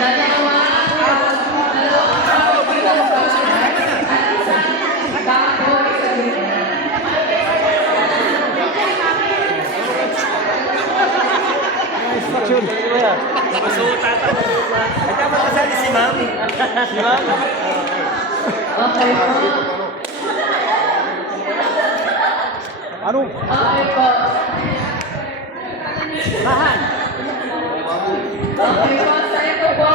Dalawa. Dalawang baboy ng bahay. At isang baboy sa ganyan. Nakasuot ata. Ay, dapat kasali si ma'am. Si ma'am? Okay po. Ano? Okay po. Bahan. Okay po. Sa ito po.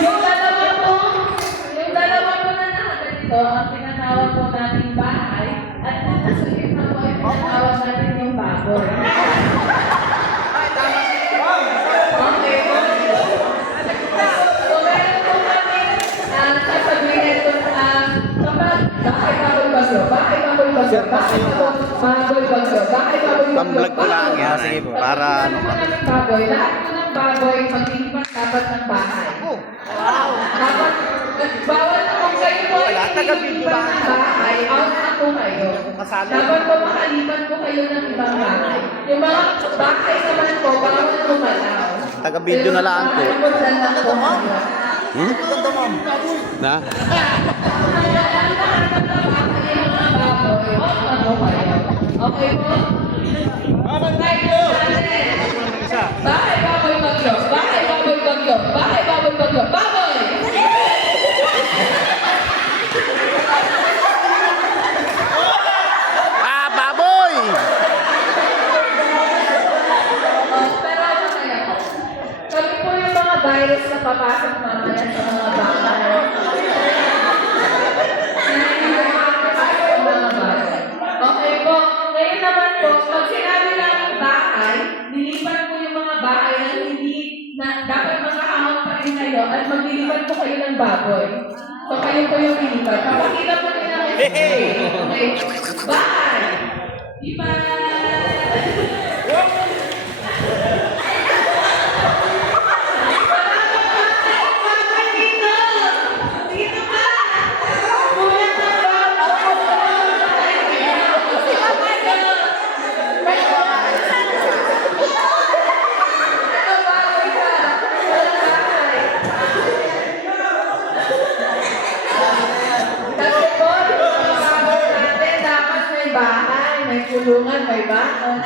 Yung dalawa po na nakadito, ang tinatawag po nating bahay. At kung nasa gitna po, yung tinatawag natin yung baboy. Okay po. So, meron po kami sasabihin ito kapag bahay baboy bagyo, bahay baboy bagyo, bahay baboy bagyo, bahay baboy bagyo. Pang-vlog ko lang yan. Sige po. Para ano Pag pa. namin baboy, lahat po ng baboy maglilipat dapat ng bahay. Dapat, bawal na kung kayo po ay ililipat ng bahay, out na po kayo. Dapat po makalipat po kayo ng ibang bahay. Yung mga bahay naman po, bawal lumalaw. Taga-video na lang po. Na? Okay po? Bahay baboy bagyo, bahay baboy bagyo, bahay baboy bagyo, baboy! Ah, baboy! Pero ano kaya po? Kami po yung mga virus na papasok mamaya sa mga bahay. Okay po. Ngayon naman po, pag sinabi ng bahay, nilipat po yung mga bahay na hindi na dapat makahawak pa rin kayo at maglilipat po kayo ng baboy. So kayo po yung lilipat. Papakita po nila ng okay. Bahay! Lipat! May kulungan, may baon.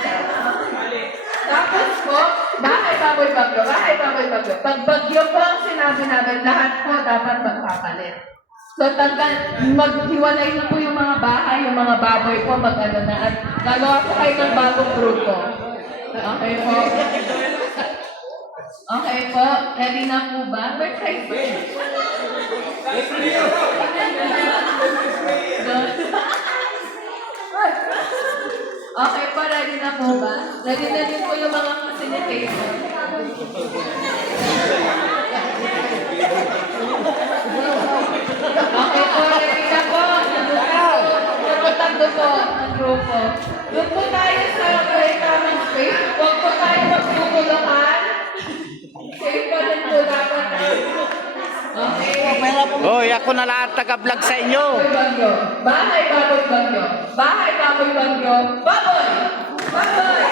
Tapos po, bahay baboy bagyo, bahay baboy bagyo. Pag bagyo po ang sinabi namin, lahat po dapat magpapalit. So, maghiwalay na po yung mga bahay, yung mga baboy po, mag-ano na. At gagawa po kayo ng bagong grupo. Okay po. Okay po. Ready na po ba? Where's my friend? Okay po, ready na po ba? Ready na din po yung mga facilitation. Okay po, ready na po. Nagtatando po ang grupo. Doon po tayo sa common space. Huwag po tayo magpupulukan. Safe pa din po dapat. Okay. Hoy, ako na lahat taga-vlog sa inyo. Bahay baboy bagyo. Bahay baboy bagyo. Baboy! Baboy!